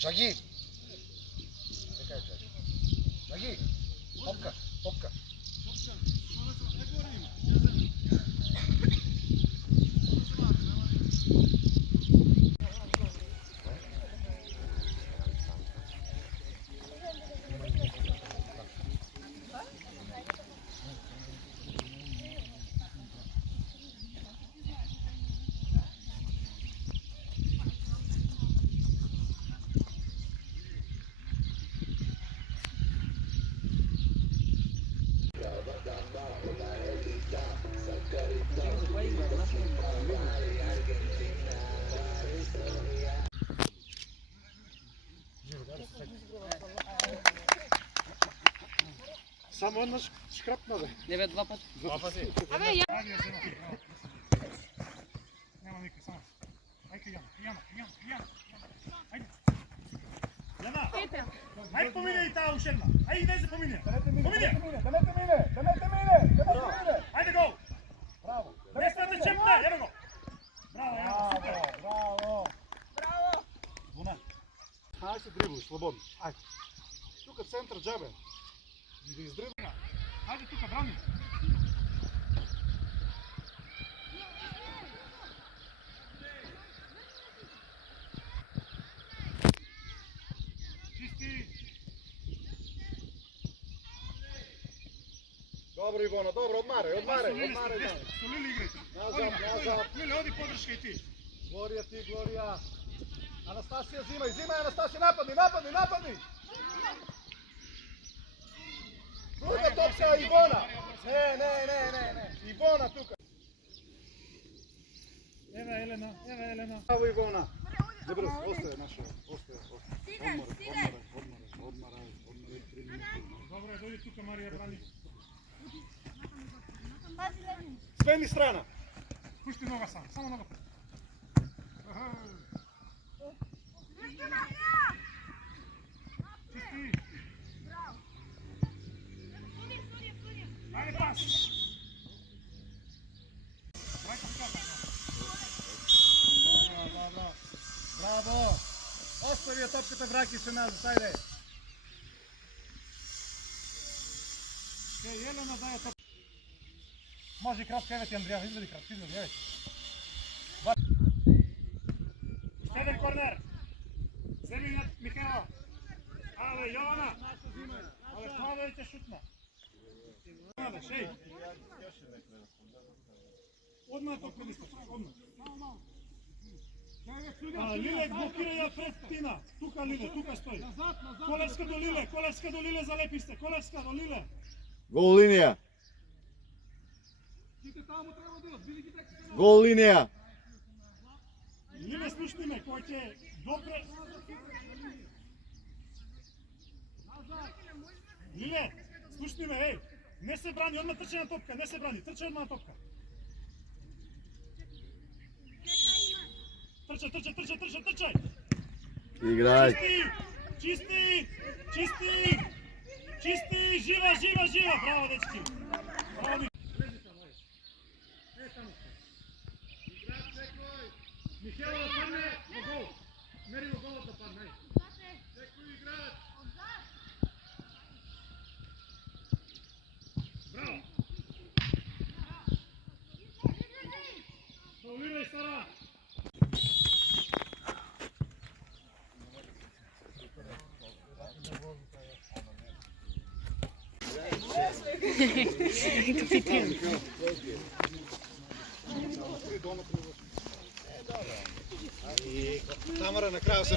Джаги! Нека е Джаги. Джаги! Топка, топка. Само еднаш шкрапна бе. Не бе, два пати. Два пати. Абе, ја... Нема никој, само. Ајде, Јана. Ајде. Јана. Ајде помине и таа ушедна. Ајде, иде се помине. Помине. Ајде гол. Браво. Не стане чепна, ево го. Браво, Јана, супер. Браво. Буна. Ајде се дрибли, слободно. Ајде. Тука центар џабе. И да издрибли. Ајде тука, брани. Чисти. Добро Ивона, добро, одмарај. Со Лили играјте. Назад. Лили, оди подршка и ти. Глорија ти, Глорија. Анастасија, взимај, Анастасија, нападни. Друга топка, Ивона. Не. Ивона тука. Ева Елена. Браво Ивона. Добро, остаje наша. Одмарај. 3 минути. Добро, дојди тука Марија брани. Смени страна. Пушти нога само нога. Чисти. Ајде пас. Браво. Остави ја топката, враќај се назад, ајде. Елена даја топ. Може и кратка, еве ти Андријан, изведи кратка, еве. Еден корнер. Земи на Михаела. Але Јована. Але това ќе шутна. Шеј. Одмah топка да искаш, одмah. Лиле блокира ја пред Тина. Тука Лиле, тука стои. Колевска до Лиле залепи сте. Колевска до Лиле. Гол линија. Гол линија. Лиле слушни ме, кој ќе добре... Лиле, слушни ме, еј. Не се брани, одмah трче на топка, не се брани, трче одмah на топка. Трчај. Играј. Чисти, жива, браво дечки. Браво. Михаела да падне во гол. Мери во голот да падне. Секој играч. Браво. Фаулирај Сара. Тамара на крају се